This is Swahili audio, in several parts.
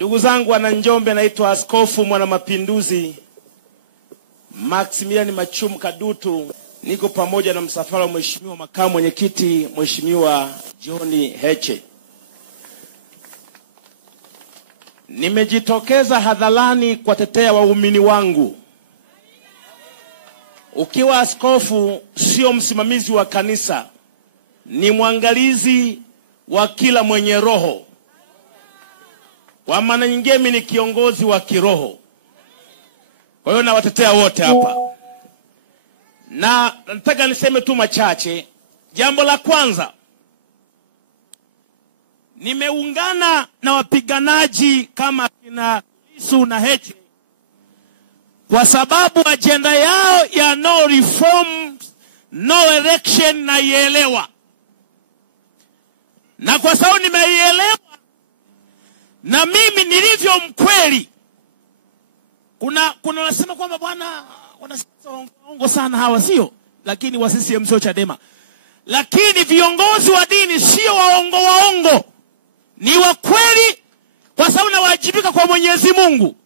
Ndugu zangu wana Njombe, naitwa Askofu Mwana Mapinduzi Maximilian Machumu Kadutu. Niko pamoja na msafara wa Mheshimiwa Makamu Mwenyekiti Mheshimiwa John Heche. Nimejitokeza hadharani kuwatetea waumini wangu. Ukiwa askofu sio msimamizi wa kanisa, ni mwangalizi wa kila mwenye roho. Kwa maana nyingine mimi ni kiongozi wa kiroho. Kwa hiyo nawatetea wote hapa. Na nataka niseme tu machache. Jambo la kwanza, nimeungana na wapiganaji kama kina Lissu na Heche kwa sababu agenda yao ya no reform, no election na ielewa. Na kwa sababu nimeielewa na mimi nilivyo mkweli, kuna wanasema kwamba bwana wanasongo sana hawa, sio, lakini wa CCM sio Chadema. Lakini viongozi wa dini sio waongo, ni wa kweli, kwa sababu nawajibika kwa Mwenyezi Mungu.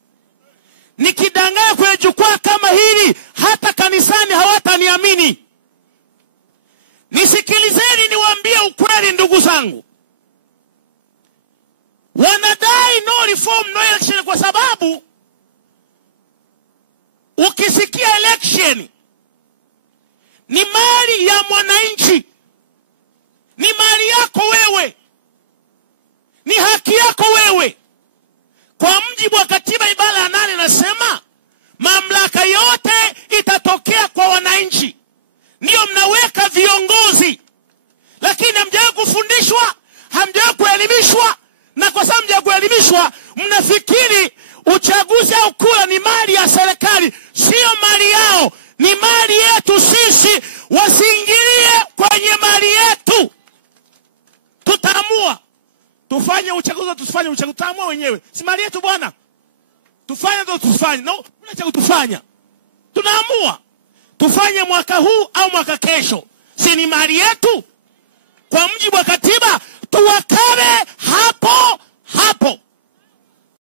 Nikidanganya kwenye jukwaa kama hili, hata kanisani hawataniamini. Nisikilizeni niwaambie ukweli, ndugu zangu. Wanadai no reform, no election kwa sababu ukisikia election ni mali ya mwananchi, ni mali yako wewe, ni haki yako wewe. Kwa mujibu wa katiba ibara ya 8 nasema mamlaka yote itatokea kwa wananchi. Ndio mnaweka viongozi, lakini hamjawahi kufundishwa, hamjawahi kuelimishwa. Na kwa sababu hamjawahi kuelimishwa, mnafikiri uchaguzi au kura ni mali ya serikali. Sio mali yao, ni mali yetu sisi. Wasiingilie kwenye mali yetu. Tutaamua tufanye uchaguzi, tusifanye uchaguzi, tutaamua wenyewe. Si mali yetu bwana. Tufanye ndio tusifanye. No, kuna cha kutufanya. Tunaamua tufanye mwaka huu au mwaka kesho. Si ni mali yetu? Kwa mujibu wa katiba tuwakare hapo hapo.